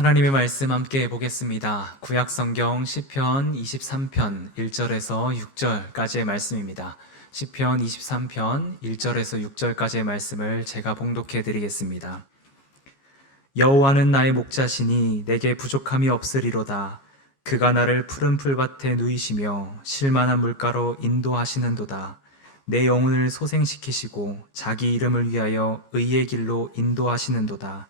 하나님의 말씀 함께 보겠습니다. 구약성경 시편 23편 1절에서 6절까지의 말씀입니다. 시편 23편 1절에서 6절까지의 말씀을 제가 봉독해 드리겠습니다. 여호와는 나의 목자시니 내게 부족함이 없으리로다. 그가 나를 푸른 풀밭에 누이시며 쉴만한 물가로 인도하시는도다. 내 영혼을 소생시키시고 자기 이름을 위하여 의의 길로 인도하시는도다.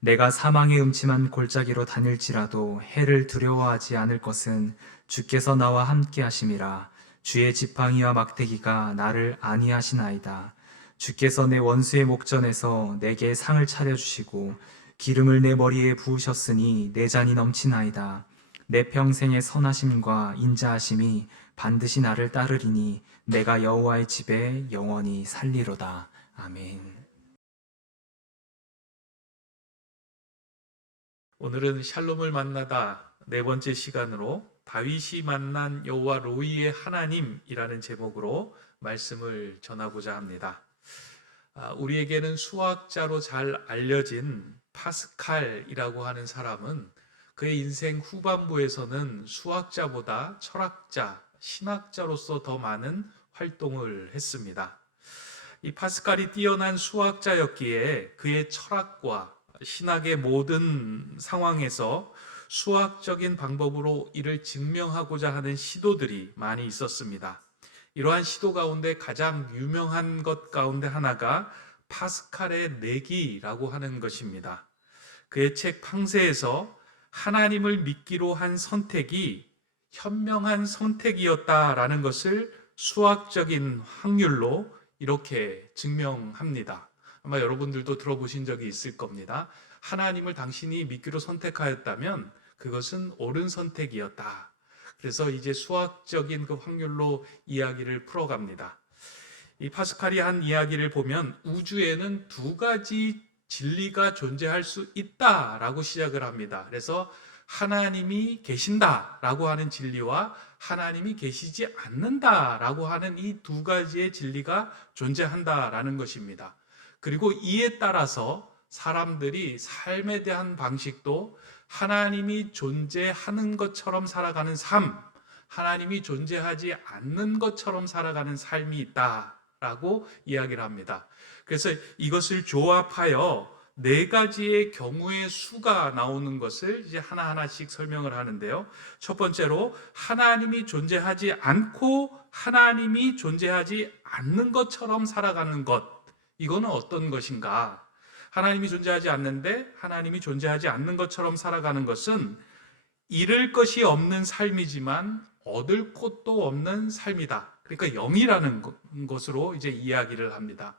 내가 사망의 음침한 골짜기로 다닐지라도 해를 두려워하지 않을 것은 주께서 나와 함께 하심이라. 주의 지팡이와 막대기가 나를 안위하시나이다. 주께서 내 원수의 목전에서 내게 상을 차려주시고 기름을 내 머리에 부으셨으니 내 잔이 넘치나이다. 내 평생의 선하심과 인자하심이 반드시 나를 따르리니 내가 여호와의 집에 영원히 살리로다. 아멘. 오늘은 샬롬을 만나다 네 번째 시간으로 다윗이 만난 여호와 로이의 하나님이라는 제목으로 말씀을 전하고자 합니다. 우리에게는 수학자로 잘 알려진 파스칼이라고 하는 사람은 그의 인생 후반부에서는 수학자보다 철학자, 신학자로서 더 많은 활동을 했습니다. 이 파스칼이 뛰어난 수학자였기에 그의 철학과 신학의 모든 상황에서 수학적인 방법으로 이를 증명하고자 하는 시도들이 많이 있었습니다. 이러한 시도 가운데 가장 유명한 것 가운데 하나가 파스칼의 내기라고 하는 것입니다. 그의 책 팡세에서 하나님을 믿기로 한 선택이 현명한 선택이었다라는 것을 수학적인 확률로 이렇게 증명합니다. 아마 여러분들도 들어보신 적이 있을 겁니다. 하나님을 당신이 믿기로 선택하였다면 그것은 옳은 선택이었다. 그래서 이제 수학적인 그 확률로 이야기를 풀어갑니다. 이 파스칼이 한 이야기를 보면 우주에는 두 가지 진리가 존재할 수 있다라고 시작을 합니다. 그래서 하나님이 계신다라고 하는 진리와 하나님이 계시지 않는다라고 하는 이 두 가지의 진리가 존재한다라는 것입니다. 그리고 이에 따라서 사람들이 삶에 대한 방식도 하나님이 존재하는 것처럼 살아가는 삶, 하나님이 존재하지 않는 것처럼 살아가는 삶이 있다라고 이야기를 합니다. 그래서 이것을 조합하여 네 가지의 경우의 수가 나오는 것을 이제 하나하나씩 설명을 하는데요. 첫 번째로 하나님이 존재하지 않고 하나님이 존재하지 않는 것처럼 살아가는 것. 이거는 어떤 것인가? 하나님이 존재하지 않는데 하나님이 존재하지 않는 것처럼 살아가는 것은 잃을 것이 없는 삶이지만 얻을 것도 없는 삶이다. 그러니까 영이라는 것으로 이제 이야기를 합니다.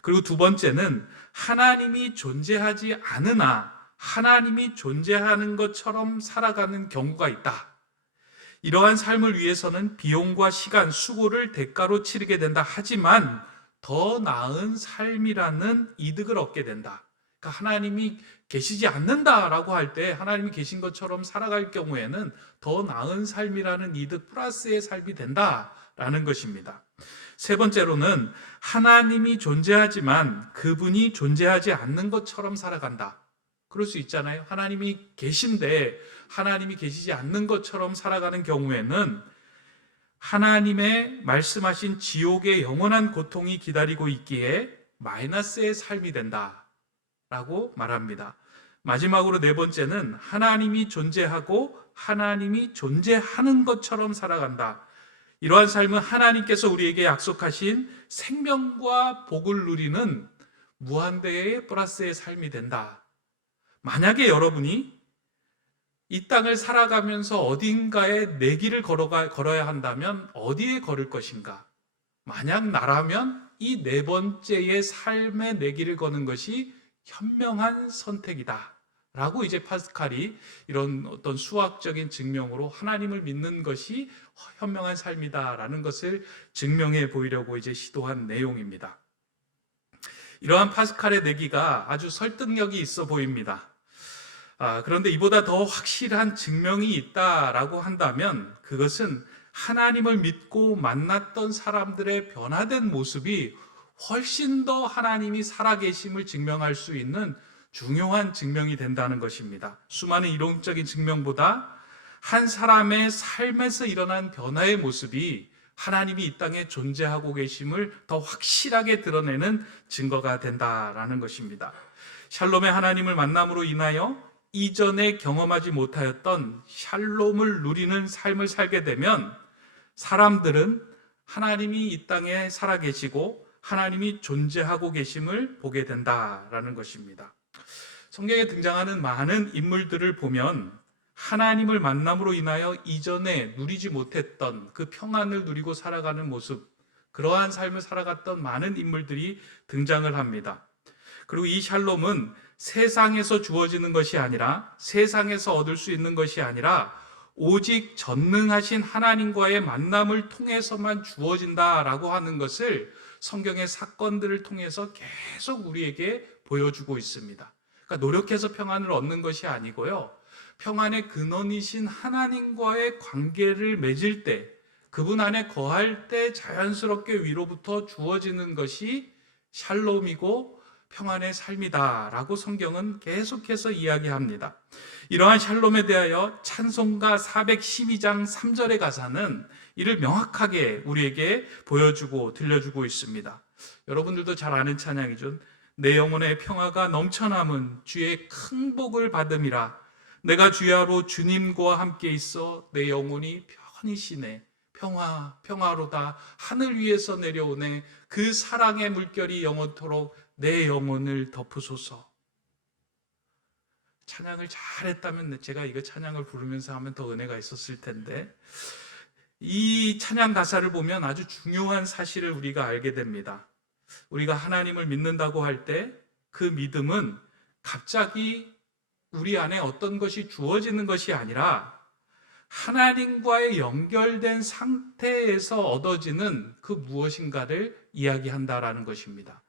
그리고 두 번째는 하나님이 존재하지 않으나 하나님이 존재하는 것처럼 살아가는 경우가 있다. 이러한 삶을 위해서는 비용과 시간, 수고를 대가로 치르게 된다. 하지만 더 나은 삶이라는 이득을 얻게 된다. 그러니까 하나님이 계시지 않는다라고 할 때 하나님이 계신 것처럼 살아갈 경우에는 더 나은 삶이라는 이득 플러스의 삶이 된다라는 것입니다. 세 번째로는 하나님이 존재하지만 그분이 존재하지 않는 것처럼 살아간다. 그럴 수 있잖아요. 하나님이 계신데 하나님이 계시지 않는 것처럼 살아가는 경우에는 하나님의 말씀하신 지옥의 영원한 고통이 기다리고 있기에 마이너스의 삶이 된다라고 말합니다. 마지막으로 네 번째는 하나님이 존재하고 하나님이 존재하는 것처럼 살아간다. 이러한 삶은 하나님께서 우리에게 약속하신 생명과 복을 누리는 무한대의 플러스의 삶이 된다. 만약에 여러분이 이 땅을 살아가면서 어딘가에 내 길을 걸어야 한다면 어디에 걸을 것인가? 만약 나라면 이 네 번째의 삶의 내 길을 거는 것이 현명한 선택이다. 라고 이제 파스칼이 이런 어떤 수학적인 증명으로 하나님을 믿는 것이 현명한 삶이다라는 것을 증명해 보이려고 이제 시도한 내용입니다. 이러한 파스칼의 내기가 아주 설득력이 있어 보입니다. 그런데 이보다 더 확실한 증명이 있다라고 한다면 그것은 하나님을 믿고 만났던 사람들의 변화된 모습이 훨씬 더 하나님이 살아계심을 증명할 수 있는 중요한 증명이 된다는 것입니다. 수많은 이론적인 증명보다 한 사람의 삶에서 일어난 변화의 모습이 하나님이 이 땅에 존재하고 계심을 더 확실하게 드러내는 증거가 된다라는 것입니다. 샬롬의 하나님을 만남으로 인하여 이전에 경험하지 못하였던 샬롬을 누리는 삶을 살게 되면 사람들은 하나님이 이 땅에 살아계시고 하나님이 존재하고 계심을 보게 된다라는 것입니다. 성경에 등장하는 많은 인물들을 보면 하나님을 만남으로 인하여 이전에 누리지 못했던 그 평안을 누리고 살아가는 모습, 그러한 삶을 살아갔던 많은 인물들이 등장을 합니다. 그리고 이 샬롬은 세상에서 주어지는 것이 아니라, 세상에서 얻을 수 있는 것이 아니라 오직 전능하신 하나님과의 만남을 통해서만 주어진다라고 하는 것을 성경의 사건들을 통해서 계속 우리에게 보여주고 있습니다. 그러니까 노력해서 평안을 얻는 것이 아니고요, 평안의 근원이신 하나님과의 관계를 맺을 때, 그분 안에 거할 때 자연스럽게 위로부터 주어지는 것이 샬롬이고 평안의 삶이다라고 성경은 계속해서 이야기합니다. 이러한 샬롬에 대하여 찬송가 412장 3절의 가사는 이를 명확하게 우리에게 보여주고 들려주고 있습니다. 여러분들도 잘 아는 찬양이죠. 내 영혼의 평화가 넘쳐남은 주의 큰 복을 받음이라. 내가 주야로 주님과 함께 있어 내 영혼이 편히 쉬네. 평화로다. 하늘 위에서 내려오네. 그 사랑의 물결이 영원토록 내 영혼을 덮으소서. 찬양을 잘했다면 제가 이거 찬양을 부르면서 하면 더 은혜가 있었을 텐데, 이 찬양 가사를 보면 아주 중요한 사실을 우리가 알게 됩니다. 우리가 하나님을 믿는다고 할 때 그 믿음은 갑자기 우리 안에 어떤 것이 주어지는 것이 아니라 하나님과의 연결된 상태에서 얻어지는 그 무엇인가를 이야기한다라는 것입니다.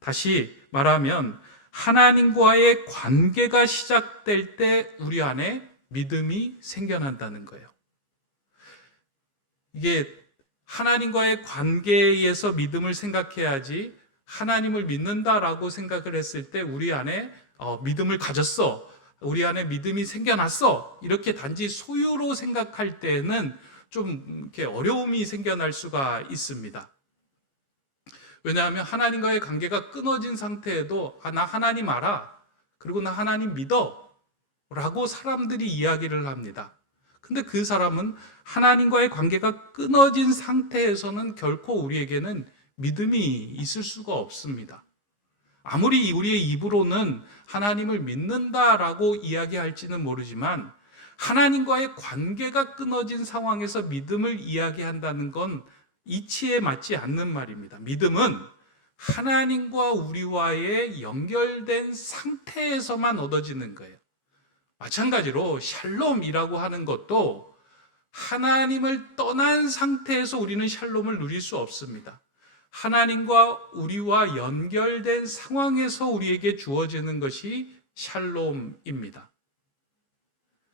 다시 말하면 하나님과의 관계가 시작될 때 우리 안에 믿음이 생겨난다는 거예요. 이게 하나님과의 관계에 의해서 믿음을 생각해야지, 하나님을 믿는다라고 생각을 했을 때 우리 안에 믿음을 가졌어, 우리 안에 믿음이 생겨났어, 이렇게 단지 소유로 생각할 때에는 좀 이렇게 어려움이 생겨날 수가 있습니다. 왜냐하면 하나님과의 관계가 끊어진 상태에도 나 하나님 알아, 그리고 나 하나님 믿어 라고 사람들이 이야기를 합니다. 근데 그 사람은 하나님과의 관계가 끊어진 상태에서는 결코 우리에게는 믿음이 있을 수가 없습니다. 아무리 우리의 입으로는 하나님을 믿는다라고 이야기할지는 모르지만 하나님과의 관계가 끊어진 상황에서 믿음을 이야기한다는 건 이치에 맞지 않는 말입니다. 믿음은 하나님과 우리와의 연결된 상태에서만 얻어지는 거예요. 마찬가지로 샬롬이라고 하는 것도 하나님을 떠난 상태에서 우리는 샬롬을 누릴 수 없습니다. 하나님과 우리와 연결된 상황에서 우리에게 주어지는 것이 샬롬입니다.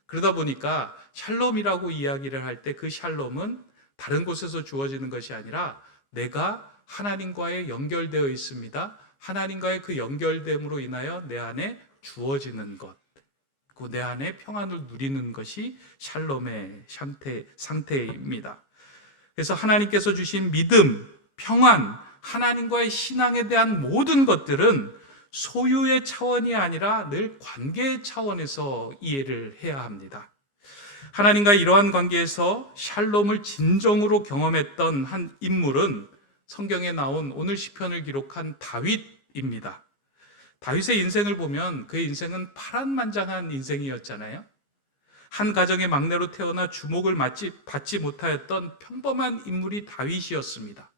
그러다 보니까 샬롬이라고 이야기를 할 때 그 샬롬은 다른 곳에서 주어지는 것이 아니라 내가 하나님과의 연결되어 있습니다. 하나님과의 그 연결됨으로 인하여 내 안에 주어지는 것, 그 내 안에 평안을 누리는 것이 샬롬의 상태입니다. 그래서 하나님께서 주신 믿음, 평안, 하나님과의 신앙에 대한 모든 것들은 소유의 차원이 아니라 늘 관계의 차원에서 이해를 해야 합니다. 하나님과 이러한 관계에서 샬롬을 진정으로 경험했던 한 인물은 성경에 나온 오늘 시편을 기록한 다윗입니다. 다윗의 인생을 보면 그의 인생은 파란만장한 인생이었잖아요. 한 가정의 막내로 태어나 주목을 받지 못하였던 평범한 인물이 다윗이었습니다.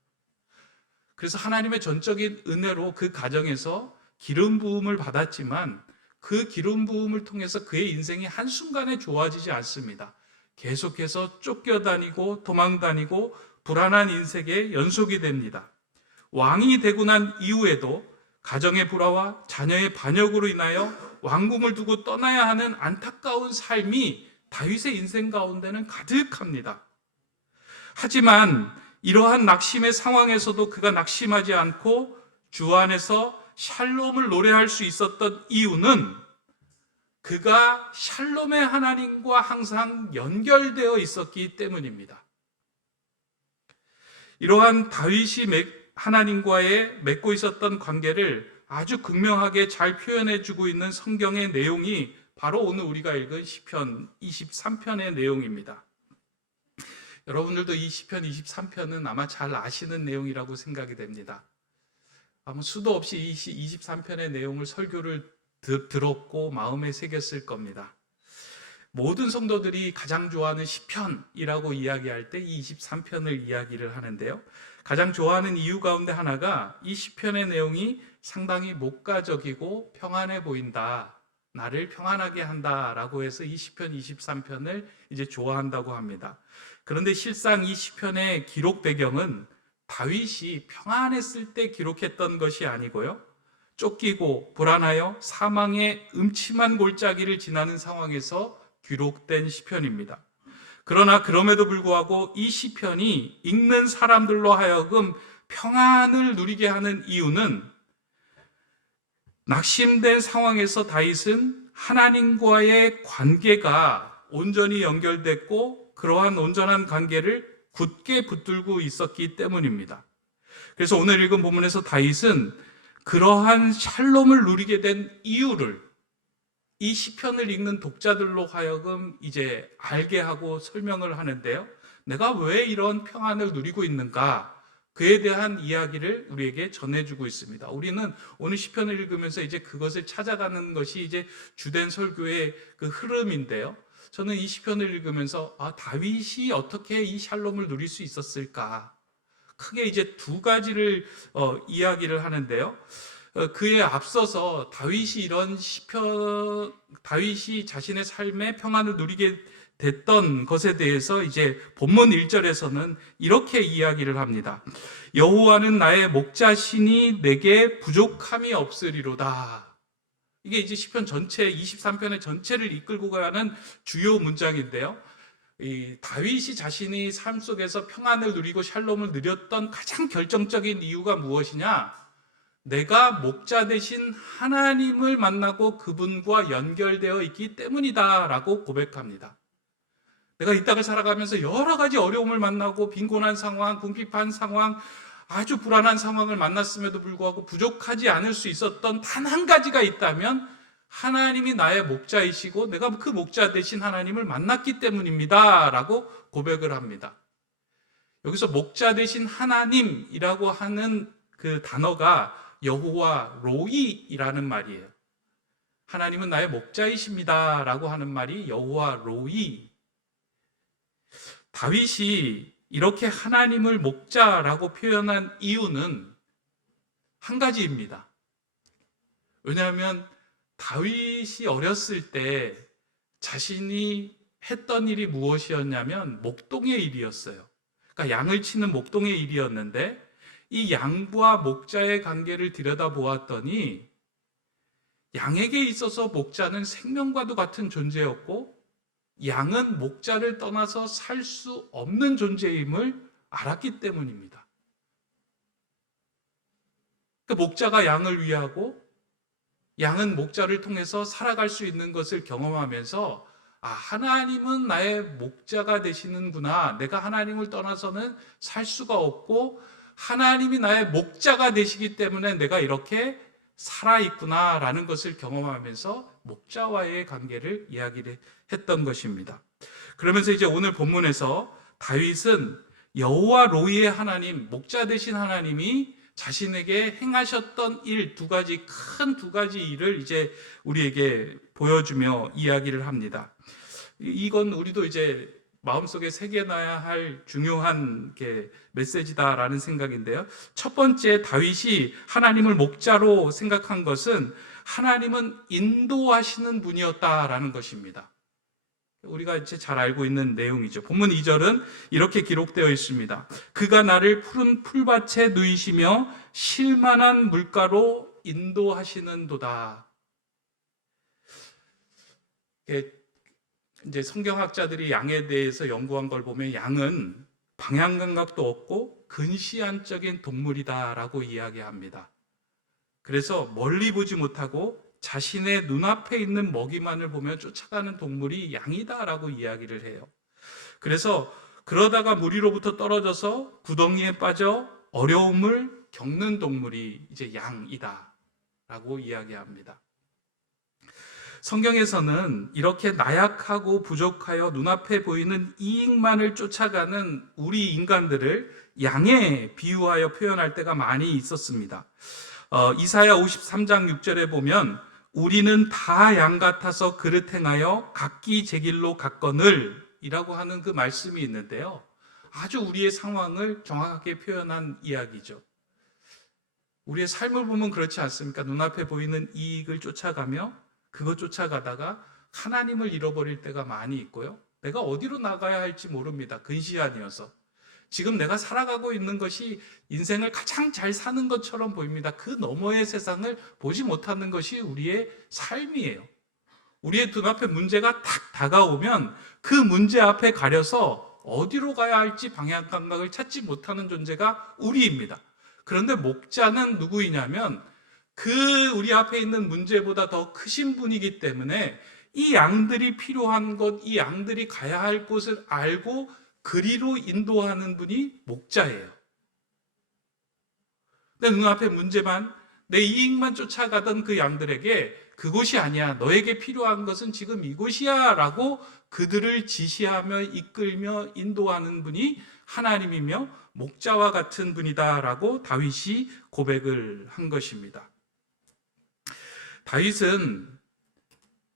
그래서 하나님의 전적인 은혜로 그 가정에서 기름 부음을 받았지만 그 기름 부음을 통해서 그의 인생이 한순간에 좋아지지 않습니다. 계속해서 쫓겨다니고 도망다니고 불안한 인생의 연속이 됩니다. 왕이 되고 난 이후에도 가정의 불화와 자녀의 반역으로 인하여 왕궁을 두고 떠나야 하는 안타까운 삶이 다윗의 인생 가운데는 가득합니다. 하지만 이러한 낙심의 상황에서도 그가 낙심하지 않고 주 안에서 샬롬을 노래할 수 있었던 이유는 그가 샬롬의 하나님과 항상 연결되어 있었기 때문입니다. 이러한 다윗이 하나님과의 맺고 있었던 관계를 아주 극명하게 잘 표현해 주고 있는 성경의 내용이 바로 오늘 우리가 읽은 시편 23편의 내용입니다. 여러분들도 이 시편 23편은 아마 잘 아시는 내용이라고 생각이 됩니다. 아마 수도 없이 이 23편의 내용을 설교를 들었고 마음에 새겼을 겁니다. 모든 성도들이 가장 좋아하는 시편이라고 이야기할 때 이 23편을 이야기를 하는데요. 가장 좋아하는 이유 가운데 하나가 이 시편의 내용이 상당히 목가적이고 평안해 보인다. 나를 평안하게 한다라고 해서 이 시편 23편을 이제 좋아한다고 합니다. 그런데 실상 이 시편의 기록 배경은 다윗이 평안했을 때 기록했던 것이 아니고요. 쫓기고 불안하여 사망의 음침한 골짜기를 지나는 상황에서 기록된 시편입니다. 그러나 그럼에도 불구하고 이 시편이 읽는 사람들로 하여금 평안을 누리게 하는 이유는 낙심된 상황에서 다윗은 하나님과의 관계가 온전히 연결됐고 그러한 온전한 관계를 굳게 붙들고 있었기 때문입니다. 그래서 오늘 읽은 본문에서 다윗은 그러한 샬롬을 누리게 된 이유를 이 시편을 읽는 독자들로 하여금 이제 알게 하고 설명을 하는데요. 내가 왜 이런 평안을 누리고 있는가? 그에 대한 이야기를 우리에게 전해주고 있습니다. 우리는 오늘 시편을 읽으면서 이제 그것을 찾아가는 것이 이제 주된 설교의 그 흐름인데요. 저는 이 시편을 읽으면서 다윗이 어떻게 이 샬롬을 누릴 수 있었을까? 크게 이제 두 가지를 이야기를 하는데요. 그에 앞서서 다윗이 다윗이 자신의 삶의 평안을 누리게 됐던 것에 대해서 이제 본문 1절에서는 이렇게 이야기를 합니다. 여호와는 나의 목자시니 내게 부족함이 없으리로다. 이게 이제 시편 전체 23편의 전체를 이끌고 가는 주요 문장인데요. 이 다윗이 자신이 삶 속에서 평안을 누리고 샬롬을 누렸던 가장 결정적인 이유가 무엇이냐? 내가 목자 되신 하나님을 만나고 그분과 연결되어 있기 때문이다 라고 고백합니다. 내가 이 땅을 살아가면서 여러 가지 어려움을 만나고 빈곤한 상황, 궁핍한 상황, 아주 불안한 상황을 만났음에도 불구하고 부족하지 않을 수 있었던 단 한 가지가 있다면 하나님이 나의 목자이시고 내가 그 목자 되신 하나님을 만났기 때문입니다 라고 고백을 합니다. 여기서 목자 되신 하나님이라고 하는 그 단어가 여호와 로이라는 말이에요. 하나님은 나의 목자이십니다 라고 하는 말이 여호와 로이. 다윗이 이렇게 하나님을 목자라고 표현한 이유는 한 가지입니다. 왜냐하면 다윗이 어렸을 때 자신이 했던 일이 무엇이었냐면 목동의 일이었어요. 그러니까 양을 치는 목동의 일이었는데 이 양과 목자의 관계를 들여다보았더니 양에게 있어서 목자는 생명과도 같은 존재였고 양은 목자를 떠나서 살 수 없는 존재임을 알았기 때문입니다. 그러니까 목자가 양을 위하고 양은 목자를 통해서 살아갈 수 있는 것을 경험하면서 하나님은 나의 목자가 되시는구나. 내가 하나님을 떠나서는 살 수가 없고 하나님이 나의 목자가 되시기 때문에 내가 이렇게 살아있구나라는 것을 경험하면서 목자와의 관계를 이야기를 했던 것입니다. 그러면서 이제 오늘 본문에서 다윗은 여호와 로이의 하나님, 목자 되신 하나님이 자신에게 행하셨던 일 두 가지, 큰 두 가지 일을 이제 우리에게 보여주며 이야기를 합니다. 이건 우리도 이제 마음속에 새겨놔야 할 중요한 메시지다라는 생각인데요. 첫 번째, 다윗이 하나님을 목자로 생각한 것은 하나님은 인도하시는 분이었다라는 것입니다. 우리가 이제 잘 알고 있는 내용이죠. 본문 2절은 이렇게 기록되어 있습니다. 그가 나를 푸른 풀밭에 누이시며 쉴만한 물가로 인도하시는도다. 이제 성경학자들이 양에 대해서 연구한 걸 보면 양은 방향 감각도 없고 근시안적인 동물이다라고 이야기합니다. 그래서 멀리 보지 못하고 자신의 눈앞에 있는 먹이만을 보며 쫓아가는 동물이 양이다라고 이야기를 해요. 그래서 그러다가 무리로부터 떨어져서 구덩이에 빠져 어려움을 겪는 동물이 이제 양이다라고 이야기합니다. 성경에서는 이렇게 나약하고 부족하여 눈앞에 보이는 이익만을 쫓아가는 우리 인간들을 양에 비유하여 표현할 때가 많이 있었습니다. 이사야 53장 6절에 보면 우리는 다 양 같아서 그릇 행하여 각기 제 길로 갔거늘 이라고 하는 그 말씀이 있는데요. 아주 우리의 상황을 정확하게 표현한 이야기죠. 우리의 삶을 보면 그렇지 않습니까? 눈앞에 보이는 이익을 쫓아가며 그것 쫓아가다가 하나님을 잃어버릴 때가 많이 있고요. 내가 어디로 나가야 할지 모릅니다. 근시안이어서. 지금 내가 살아가고 있는 것이 인생을 가장 잘 사는 것처럼 보입니다. 그 너머의 세상을 보지 못하는 것이 우리의 삶이에요. 우리의 눈앞에 문제가 탁 다가오면 그 문제 앞에 가려서 어디로 가야 할지 방향 감각을 찾지 못하는 존재가 우리입니다. 그런데 목자는 누구이냐면 그 우리 앞에 있는 문제보다 더 크신 분이기 때문에 이 양들이 필요한 것, 이 양들이 가야 할 곳을 알고 그리로 인도하는 분이 목자예요. 내 눈앞에 문제만, 내 이익만 쫓아가던 그 양들에게 그곳이 아니야, 너에게 필요한 것은 지금 이곳이야 라고 그들을 지시하며 이끌며 인도하는 분이 하나님이며 목자와 같은 분이다 라고 다윗이 고백을 한 것입니다. 다윗은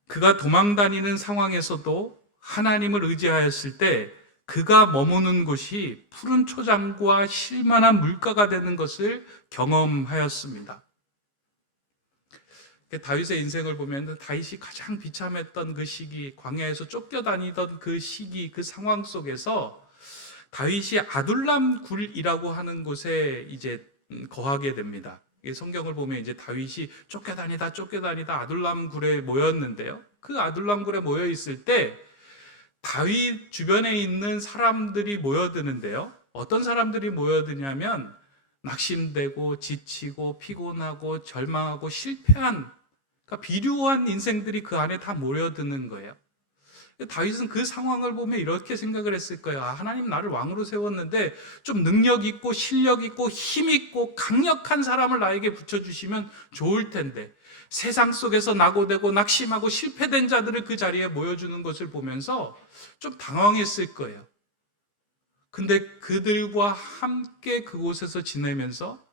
그가 도망다니는 상황에서도 하나님을 의지하였을 때 그가 머무는 곳이 푸른 초장과 쉴만한 물가가 되는 것을 경험하였습니다. 다윗의 인생을 보면 다윗이 가장 비참했던 그 시기, 광야에서 쫓겨다니던 그 시기, 그 상황 속에서 다윗이 아둘람 굴이라고 하는 곳에 이제 거하게 됩니다. 성경을 보면 이제 다윗이 쫓겨다니다 아둘람 굴에 모였는데요. 그 아둘람 굴에 모여 있을 때 다윗 주변에 있는 사람들이 모여드는데요. 어떤 사람들이 모여드냐면 낙심되고 지치고 피곤하고 절망하고 실패한, 그러니까 비류한 인생들이 그 안에 다 모여드는 거예요. 다윗은 그 상황을 보면 이렇게 생각을 했을 거예요. 하나님 나를 왕으로 세웠는데 좀 능력 있고 실력 있고 힘 있고 강력한 사람을 나에게 붙여주시면 좋을 텐데 세상 속에서 낙오되고 낙심하고 실패된 자들을 그 자리에 모여주는 것을 보면서 좀 당황했을 거예요. 근데 그들과 함께 그곳에서 지내면서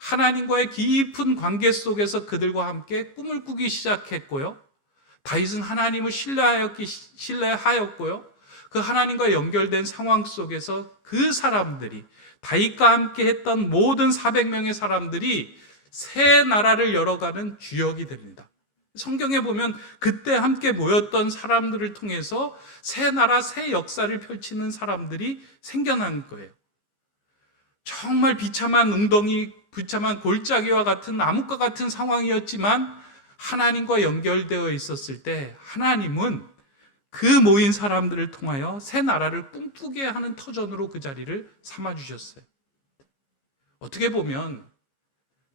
하나님과의 깊은 관계 속에서 그들과 함께 꿈을 꾸기 시작했고요. 다윗은 하나님을 신뢰하였고요. 그 하나님과 연결된 상황 속에서 그 사람들이, 다윗과 함께 했던 모든 400명의 사람들이 새 나라를 열어가는 주역이 됩니다. 성경에 보면 그때 함께 모였던 사람들을 통해서 새 나라, 새 역사를 펼치는 사람들이 생겨난 거예요. 정말 비참한 웅덩이, 비참한 골짜기와 같은 암흑과 같은 상황이었지만 하나님과 연결되어 있었을 때 하나님은 그 모인 사람들을 통하여 새 나라를 꿈꾸게 하는 터전으로 그 자리를 삼아주셨어요. 어떻게 보면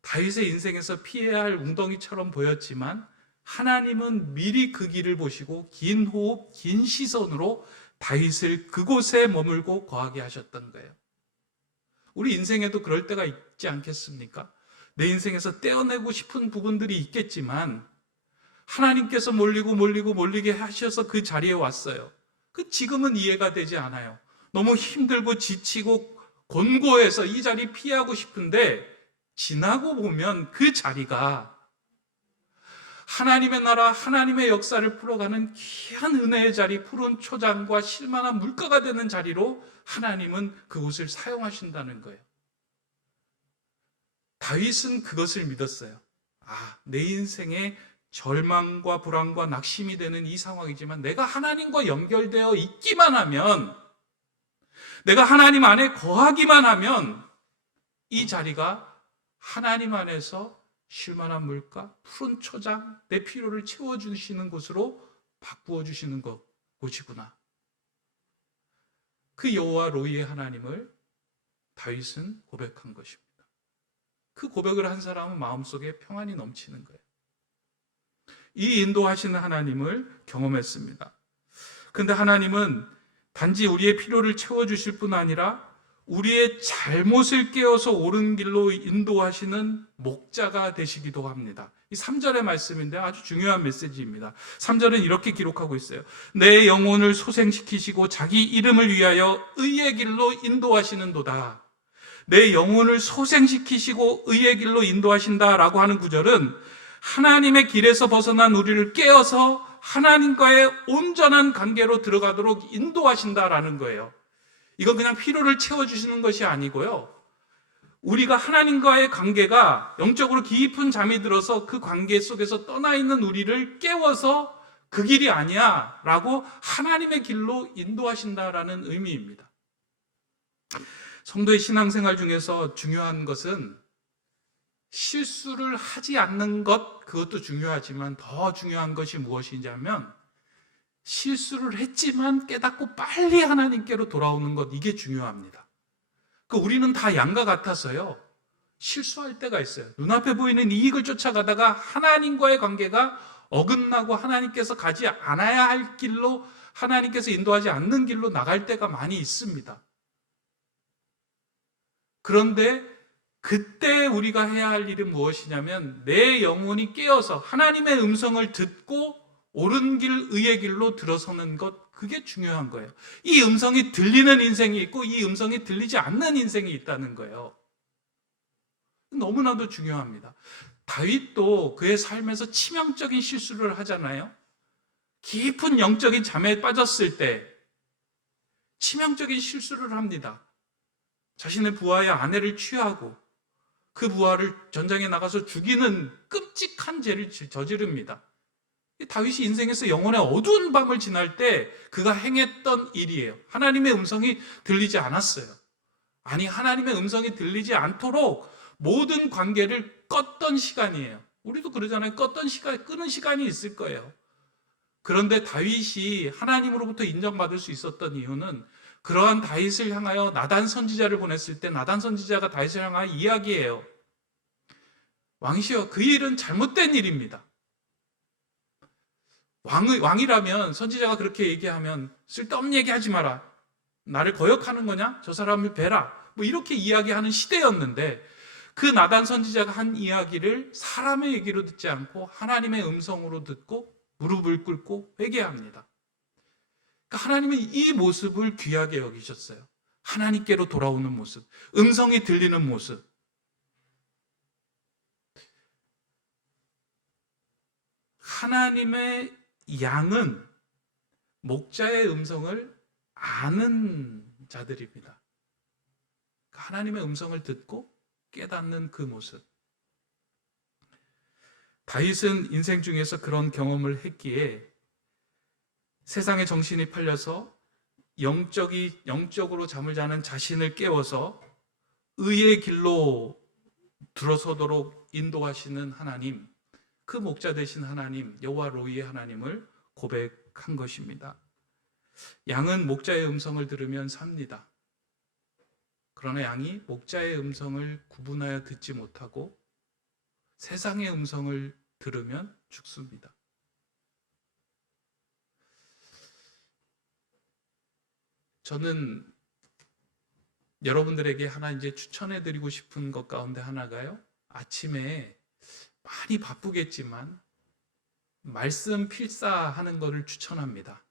다윗의 인생에서 피해야 할 웅덩이처럼 보였지만 하나님은 미리 그 길을 보시고 긴 호흡, 긴 시선으로 다윗을 그곳에 머물고 거하게 하셨던 거예요. 우리 인생에도 그럴 때가 있지 않겠습니까? 내 인생에서 떼어내고 싶은 부분들이 있겠지만 하나님께서 몰리게 하셔서 그 자리에 왔어요. 지금은 이해가 되지 않아요. 너무 힘들고 지치고 곤고해서 이 자리 피하고 싶은데 지나고 보면 그 자리가 하나님의 나라, 하나님의 역사를 풀어가는 귀한 은혜의 자리, 푸른 초장과 쉴만한 물가가 되는 자리로 하나님은 그곳을 사용하신다는 거예요. 다윗은 그것을 믿었어요. 내 인생에 절망과 불안과 낙심이 되는 이 상황이지만 내가 하나님과 연결되어 있기만 하면, 내가 하나님 안에 거하기만 하면 이 자리가 하나님 안에서 쉴만한 물가, 푸른 초장, 내 필요를 채워주시는 곳으로 바꾸어 주시는 곳이구나. 그 여호와 로이의 하나님을 다윗은 고백한 것입니다. 그 고백을 한 사람은 마음속에 평안이 넘치는 거예요. 이 인도하시는 하나님을 경험했습니다. 근데 하나님은 단지 우리의 필요를 채워주실 뿐 아니라 우리의 잘못을 깨어서 옳은 길로 인도하시는 목자가 되시기도 합니다. 이 3절의 말씀인데 아주 중요한 메시지입니다. 3절은 이렇게 기록하고 있어요. 내 영혼을 소생시키시고 자기 이름을 위하여 의의 길로 인도하시는도다. 내 영혼을 소생시키시고 의의 길로 인도하신다라고 하는 구절은 하나님의 길에서 벗어난 우리를 깨어서 하나님과의 온전한 관계로 들어가도록 인도하신다라는 거예요. 이건 그냥 필요를 채워주시는 것이 아니고요. 우리가 하나님과의 관계가 영적으로 깊은 잠이 들어서 그 관계 속에서 떠나 있는 우리를 깨워서 그 길이 아니야 라고 하나님의 길로 인도하신다라는 의미입니다. 성도의 신앙생활 중에서 중요한 것은 실수를 하지 않는 것, 그것도 중요하지만 더 중요한 것이 무엇이냐면 실수를 했지만 깨닫고 빨리 하나님께로 돌아오는 것, 이게 중요합니다. 우리는 다 양과 같아서요, 실수할 때가 있어요. 눈앞에 보이는 이익을 쫓아가다가 하나님과의 관계가 어긋나고 하나님께서 가지 않아야 할 길로, 하나님께서 인도하지 않는 길로 나갈 때가 많이 있습니다. 그런데 그때 우리가 해야 할 일은 무엇이냐면 내 영혼이 깨어서 하나님의 음성을 듣고 옳은 길, 의의 길로 들어서는 것, 그게 중요한 거예요. 이 음성이 들리는 인생이 있고 이 음성이 들리지 않는 인생이 있다는 거예요. 너무나도 중요합니다. 다윗도 그의 삶에서 치명적인 실수를 하잖아요. 깊은 영적인 잠에 빠졌을 때 치명적인 실수를 합니다. 자신의 부하의 아내를 취하고 그 부하를 전장에 나가서 죽이는 끔찍한 죄를 저지릅니다. 다윗이 인생에서 영혼의 어두운 밤을 지날 때 그가 행했던 일이에요. 하나님의 음성이 들리지 않았어요. 아니, 하나님의 음성이 들리지 않도록 모든 관계를 껐던 시간이에요. 우리도 그러잖아요. 끄는 시간이 있을 거예요. 그런데 다윗이 하나님으로부터 인정받을 수 있었던 이유는 그러한 다윗을 향하여 나단 선지자를 보냈을 때 나단 선지자가 다윗을 향하여 이야기해요. 왕이시여, 그 일은 잘못된 일입니다. 왕이라면 선지자가 그렇게 얘기하면 쓸데없는 얘기하지 마라. 나를 거역하는 거냐? 저 사람을 베라. 뭐 이렇게 이야기하는 시대였는데 그 나단 선지자가 한 이야기를 사람의 얘기로 듣지 않고 하나님의 음성으로 듣고 무릎을 꿇고 회개합니다. 그러니까 하나님은 이 모습을 귀하게 여기셨어요. 하나님께로 돌아오는 모습, 음성이 들리는 모습. 하나님의 양은 목자의 음성을 아는 자들입니다. 하나님의 음성을 듣고 깨닫는 그 모습. 다윗은 인생 중에서 그런 경험을 했기에 세상에 정신이 팔려서 영적으로 잠을 자는 자신을 깨워서 의의 길로 들어서도록 인도하시는 하나님, 그 목자 되신 하나님, 여호와 로이의 하나님을 고백한 것입니다. 양은 목자의 음성을 들으면 삽니다. 그러나 양이 목자의 음성을 구분하여 듣지 못하고 세상의 음성을 들으면 죽습니다. 저는 여러분들에게 하나 이제 추천해 드리고 싶은 것 가운데 하나가요, 아침에 많이 바쁘겠지만 말씀 필사하는 것을 추천합니다.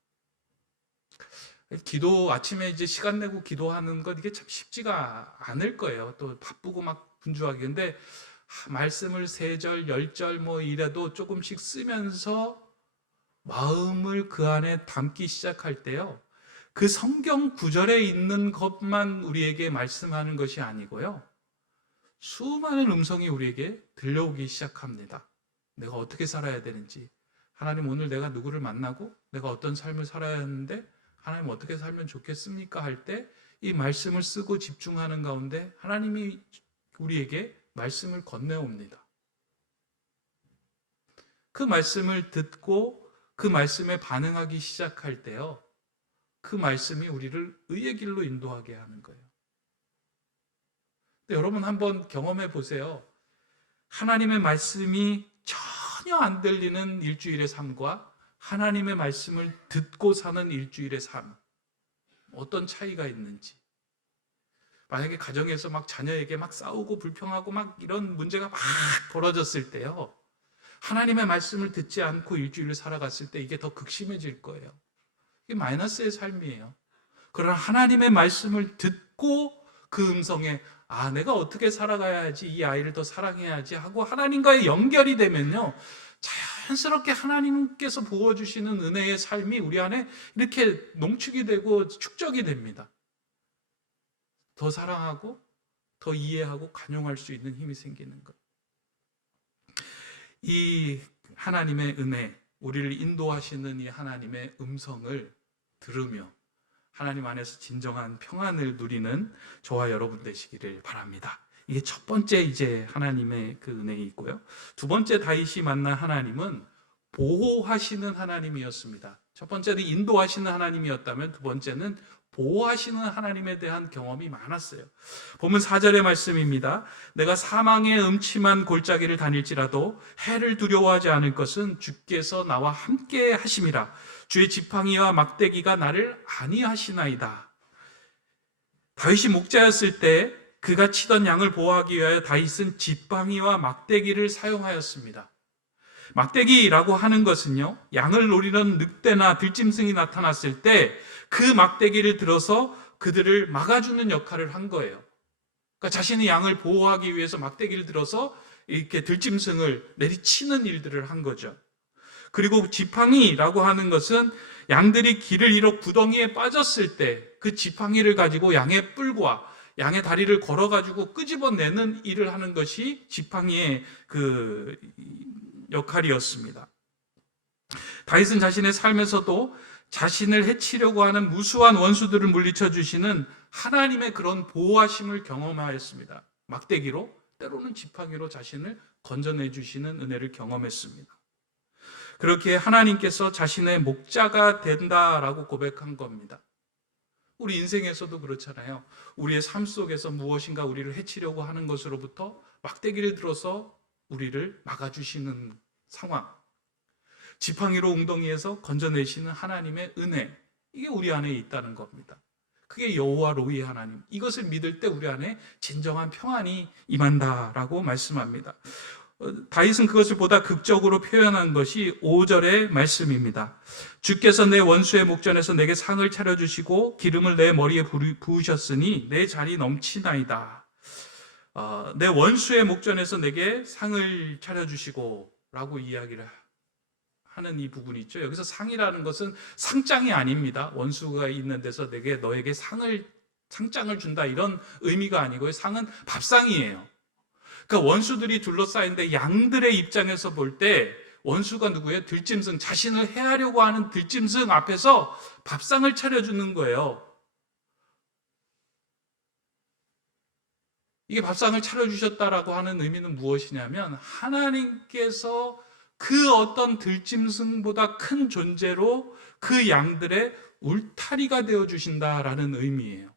아침에 이제 시간 내고 기도하는 것, 이게 참 쉽지가 않을 거예요. 또 바쁘고 막 분주하게. 근데 말씀을 3절, 10절 뭐 이래도 조금씩 쓰면서 마음을 그 안에 담기 시작할 때요, 그 성경 구절에 있는 것만 우리에게 말씀하는 것이 아니고요, 수많은 음성이 우리에게 들려오기 시작합니다. 내가 어떻게 살아야 되는지, 하나님 오늘 내가 누구를 만나고 내가 어떤 삶을 살아야 하는데 하나님 어떻게 살면 좋겠습니까? 할 때 이 말씀을 쓰고 집중하는 가운데 하나님이 우리에게 말씀을 건네옵니다. 그 말씀을 듣고 그 말씀에 반응하기 시작할 때요, 그 말씀이 우리를 의의 길로 인도하게 하는 거예요. 근데 여러분 한번 경험해 보세요. 하나님의 말씀이 전혀 안 들리는 일주일의 삶과 하나님의 말씀을 듣고 사는 일주일의 삶, 어떤 차이가 있는지. 만약에 가정에서 막 자녀에게 막 싸우고 불평하고 막 이런 문제가 막 벌어졌을 때요, 하나님의 말씀을 듣지 않고 일주일을 살아갔을 때 이게 더 극심해질 거예요. 이게 마이너스의 삶이에요. 그러나 하나님의 말씀을 듣고 그 음성에 내가 어떻게 살아가야지, 이 아이를 더 사랑해야지 하고 하나님과의 연결이 되면요, 자연스럽게 하나님께서 부어주시는 은혜의 삶이 우리 안에 이렇게 농축이 되고 축적이 됩니다. 더 사랑하고 더 이해하고 간용할 수 있는 힘이 생기는 것. 이 하나님의 은혜, 우리를 인도하시는 이 하나님의 음성을 들으며 하나님 안에서 진정한 평안을 누리는 저와 여러분 되시기를 바랍니다. 이게 첫 번째 이제 하나님의 그 은혜가 있고요. 두 번째 다윗이 만난 하나님은 보호하시는 하나님이었습니다. 첫 번째는 인도하시는 하나님이었다면 두 번째는 보호하시는 하나님에 대한 경험이 많았어요. 보면 4절의 말씀입니다. 내가 사망의 음침한 골짜기를 다닐지라도 해를 두려워하지 않을 것은 주께서 나와 함께 하심이라. 주의 지팡이와 막대기가 나를 안위하시나이다. 다윗이 목자였을 때 그가 치던 양을 보호하기 위하여 다윗은 지팡이와 막대기를 사용하였습니다. 막대기라고 하는 것은요, 양을 노리는 늑대나 들짐승이 나타났을 때 그 막대기를 들어서 그들을 막아주는 역할을 한 거예요. 그러니까 자신의 양을 보호하기 위해서 막대기를 들어서 이렇게 들짐승을 내리치는 일들을 한 거죠. 그리고 지팡이라고 하는 것은 양들이 길을 잃어 구덩이에 빠졌을 때 그 지팡이를 가지고 양의 뿔과 양의 다리를 걸어가지고 끄집어내는 일을 하는 것이 지팡이의 그 역할이었습니다. 다윗은 자신의 삶에서도 자신을 해치려고 하는 무수한 원수들을 물리쳐 주시는 하나님의 그런 보호하심을 경험하였습니다. 막대기로, 때로는 지팡이로 자신을 건져내 주시는 은혜를 경험했습니다. 그렇게 하나님께서 자신의 목자가 된다라고 고백한 겁니다. 우리 인생에서도 그렇잖아요. 우리의 삶 속에서 무엇인가 우리를 해치려고 하는 것으로부터 막대기를 들어서 우리를 막아주시는 상황, 지팡이로 웅덩이에서 건져내시는 하나님의 은혜, 이게 우리 안에 있다는 겁니다. 그게 여호와 로이의 하나님, 이것을 믿을 때 우리 안에 진정한 평안이 임한다라고 말씀합니다. 다윗은 그것을 보다 극적으로 표현한 것이 5절의 말씀입니다. 주께서 내 원수의 목전에서 내게 상을 차려주시고 기름을 내 머리에 부으셨으니 내 잔이 넘치나이다. 내 원수의 목전에서 내게 상을 차려주시고 라고 이야기를 하는 이 부분이 있죠. 여기서 상이라는 것은 상장이 아닙니다. 원수가 있는 데서 너에게 상장을 준다 이런 의미가 아니고요. 상은 밥상이에요. 그러니까 원수들이 둘러싸인데 양들의 입장에서 볼 때 원수가 누구예요? 들짐승, 자신을 해하려고 하는 들짐승 앞에서 밥상을 차려주는 거예요. 이게 밥상을 차려주셨다라고 하는 의미는 무엇이냐면 하나님께서 그 어떤 들짐승보다 큰 존재로 그 양들의 울타리가 되어주신다라는 의미예요.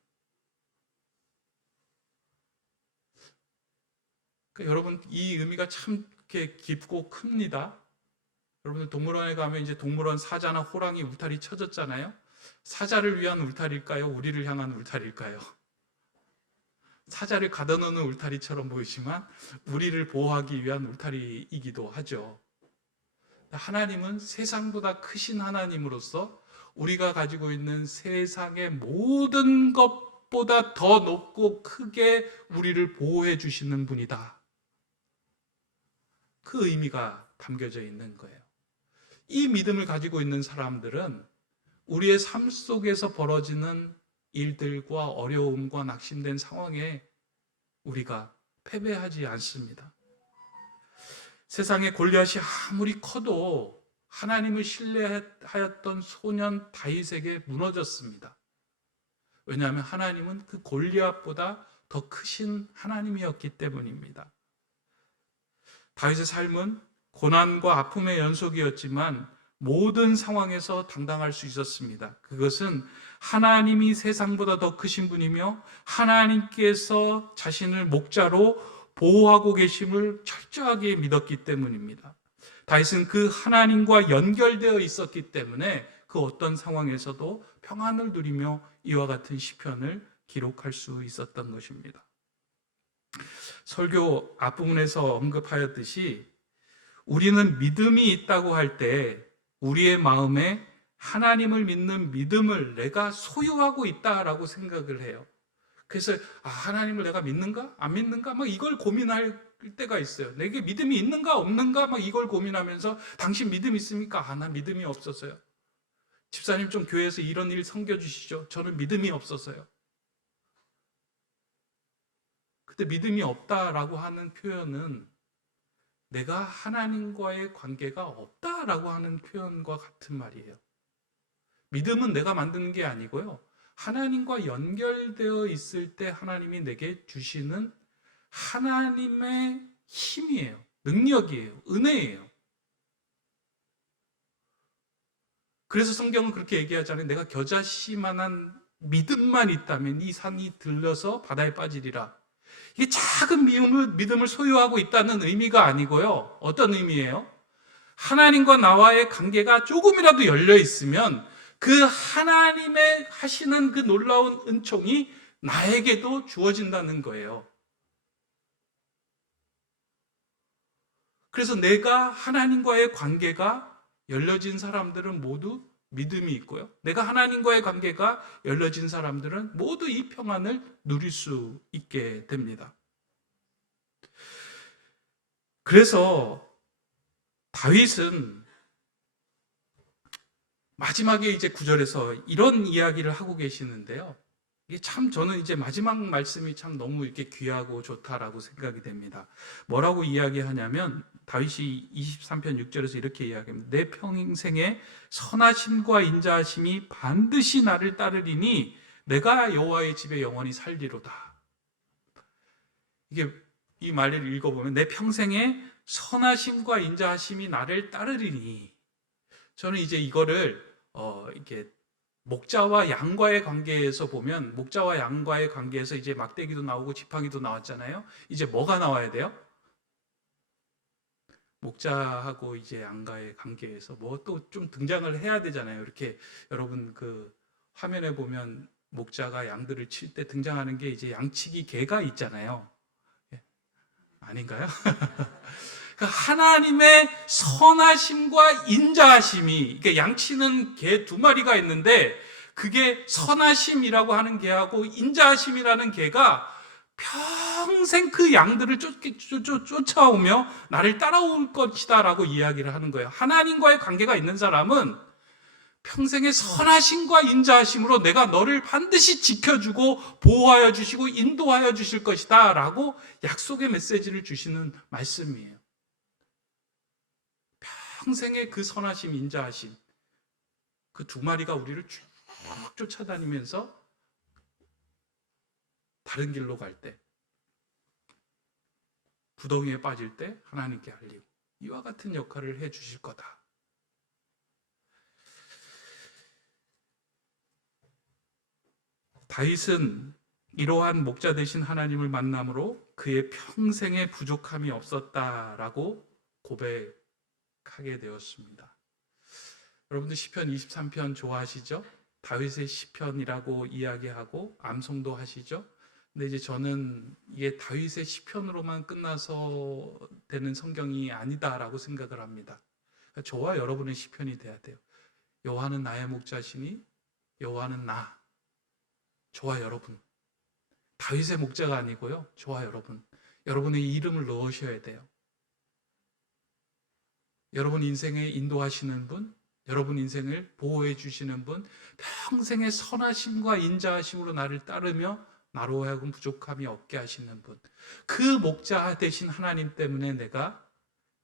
그러니까 여러분, 이 의미가 참 이렇게 깊고 큽니다. 여러분들 동물원에 가면 이제 동물원 사자나 호랑이 울타리 쳐졌잖아요. 사자를 위한 울타리일까요? 우리를 향한 울타리일까요? 사자를 가둬놓는 울타리처럼 보이지만 우리를 보호하기 위한 울타리이기도 하죠. 하나님은 세상보다 크신 하나님으로서 우리가 가지고 있는 세상의 모든 것보다 더 높고 크게 우리를 보호해 주시는 분이다. 그 의미가 담겨져 있는 거예요. 이 믿음을 가지고 있는 사람들은 우리의 삶 속에서 벌어지는 일들과 어려움과 낙심된 상황에 우리가 패배하지 않습니다. 세상에 골리앗이 아무리 커도 하나님을 신뢰하였던 소년 다윗에게 무너졌습니다. 왜냐하면 하나님은 그 골리앗보다 더 크신 하나님이었기 때문입니다. 다윗의 삶은 고난과 아픔의 연속이었지만 모든 상황에서 당당할 수 있었습니다. 그것은 하나님이 세상보다 더 크신 분이며 하나님께서 자신을 목자로 보호하고 계심을 철저하게 믿었기 때문입니다. 다윗은 그 하나님과 연결되어 있었기 때문에 그 어떤 상황에서도 평안을 누리며 이와 같은 시편을 기록할 수 있었던 것입니다. 설교 앞부분에서 언급하였듯이 우리는 믿음이 있다고 할 때 우리의 마음에 하나님을 믿는 믿음을 내가 소유하고 있다라고 생각을 해요. 그래서 하나님을 내가 믿는가? 안 믿는가? 막 이걸 고민할 때가 있어요. 내게 믿음이 있는가 없는가? 막 이걸 고민하면서 당신 믿음 있습니까? 나 믿음이 없어서요. 집사님 좀 교회에서 이런 일 섬겨주시죠. 저는 믿음이 없어서요. 그때 믿음이 없다라고 하는 표현은 내가 하나님과의 관계가 없다라고 하는 표현과 같은 말이에요. 믿음은 내가 만드는 게 아니고요. 하나님과 연결되어 있을 때 하나님이 내게 주시는 하나님의 힘이에요. 능력이에요. 은혜예요. 그래서 성경은 그렇게 얘기하잖아요. 내가 겨자씨만한 믿음만 있다면 이 산이 들려서 바다에 빠지리라. 이게 작은 믿음을 소유하고 있다는 의미가 아니고요. 어떤 의미예요? 하나님과 나와의 관계가 조금이라도 열려 있으면 그 하나님의 하시는 그 놀라운 은총이 나에게도 주어진다는 거예요. 그래서 내가 하나님과의 관계가 열려진 사람들은 모두 믿음이 있고요. 내가 하나님과의 관계가 열려진 사람들은 모두 이 평안을 누릴 수 있게 됩니다. 그래서 다윗은 마지막에 이제 9절에서 이런 이야기를 하고 계시는데요. 이게 참 저는 이제 마지막 말씀이 참 너무 이렇게 귀하고 좋다라고 생각이 됩니다. 뭐라고 이야기하냐면 다윗이 23편 6절에서 이렇게 이야기합니다. 내 평생에 선하심과 인자하심이 반드시 나를 따르리니 내가 여호와의 집에 영원히 살리로다. 이게 이 말을 읽어보면 내 평생에 선하심과 인자하심이 나를 따르리니, 저는 이제 이거를 이렇게 목자와 양과의 관계에서 보면, 목자와 양과의 관계에서 이제 막대기도 나오고 지팡이도 나왔잖아요. 이제 뭐가 나와야 돼요? 목자하고 이제 양과의 관계에서 뭐 또 좀 등장을 해야 되잖아요. 이렇게 여러분 그 화면에 보면 목자가 양들을 칠 때 등장하는 게 이제 양치기 개가 있잖아요. 아닌가요? 하나님의 선하심과 인자하심이, 그러니까 양치는 개 2마리가 있는데 그게 선하심이라고 하는 개하고 인자하심이라는 개가 평생 그 양들을 쫓아오며 나를 따라올 것이다 라고 이야기를 하는 거예요. 하나님과의 관계가 있는 사람은 평생의 선하심과 인자하심으로 내가 너를 반드시 지켜주고 보호하여 주시고 인도하여 주실 것이다 라고 약속의 메시지를 주시는 말씀이에요. 평생의 그 선하심, 인자하심, 그 2마리가 우리를 쭉 쫓아다니면서 다른 길로 갈 때, 구덩이에 빠질 때 하나님께 알리고 이와 같은 역할을 해 주실 거다. 다윗은 이러한 목자 되신 하나님을 만남으로 그의 평생에 부족함이 없었다라고 고백하게 되었습니다. 여러분들 시편 23편 좋아하시죠? 다윗의 시편이라고 이야기하고 암송도 하시죠? 근데 이제 저는 이게 다윗의 시편으로만 끝나서 되는 성경이 아니다라고 생각을 합니다. 그러니까 저와 여러분의 시편이 돼야 돼요. 여호와는 나의 목자시니 여호와는 나, 저와 여러분, 다윗의 목자가 아니고요, 저와 여러분, 여러분의 이름을 넣으셔야 돼요. 여러분 인생에 인도하시는 분, 여러분 인생을 보호해 주시는 분, 평생의 선하심과 인자하심으로 나를 따르며 나로 하여금 부족함이 없게 하시는 분, 그 목자 되신 하나님 때문에 내가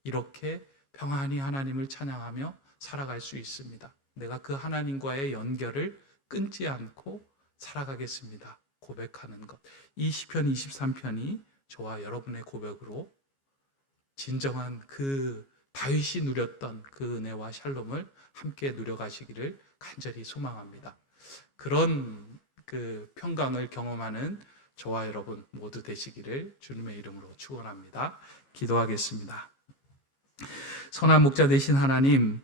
이렇게 평안히 하나님을 찬양하며 살아갈 수 있습니다. 내가 그 하나님과의 연결을 끊지 않고 살아가겠습니다. 고백하는 것. 이 시편 23편이 저와 여러분의 고백으로 진정한 그 다윗이 누렸던 그 은혜와 샬롬을 함께 누려가시기를 간절히 소망합니다. 그런 그 평강을 경험하는 저와 여러분 모두 되시기를 주님의 이름으로 축원합니다. 기도하겠습니다. 선한 목자 되신 하나님,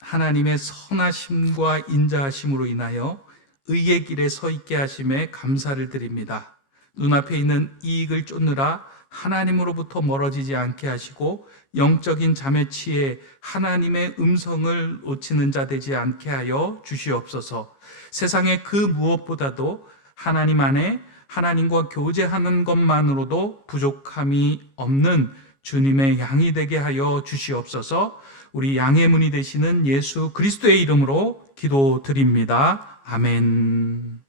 하나님의 선하심과 인자하심으로 인하여 의의 길에 서 있게 하심에 감사를 드립니다. 눈앞에 있는 이익을 쫓느라 하나님으로부터 멀어지지 않게 하시고 영적인 잠에 취해 하나님의 음성을 놓치는 자 되지 않게 하여 주시옵소서. 세상의 그 무엇보다도 하나님 안에 하나님과 교제하는 것만으로도 부족함이 없는 주님의 양이 되게 하여 주시옵소서. 우리 양의 문이 되시는 예수 그리스도의 이름으로 기도드립니다. 아멘.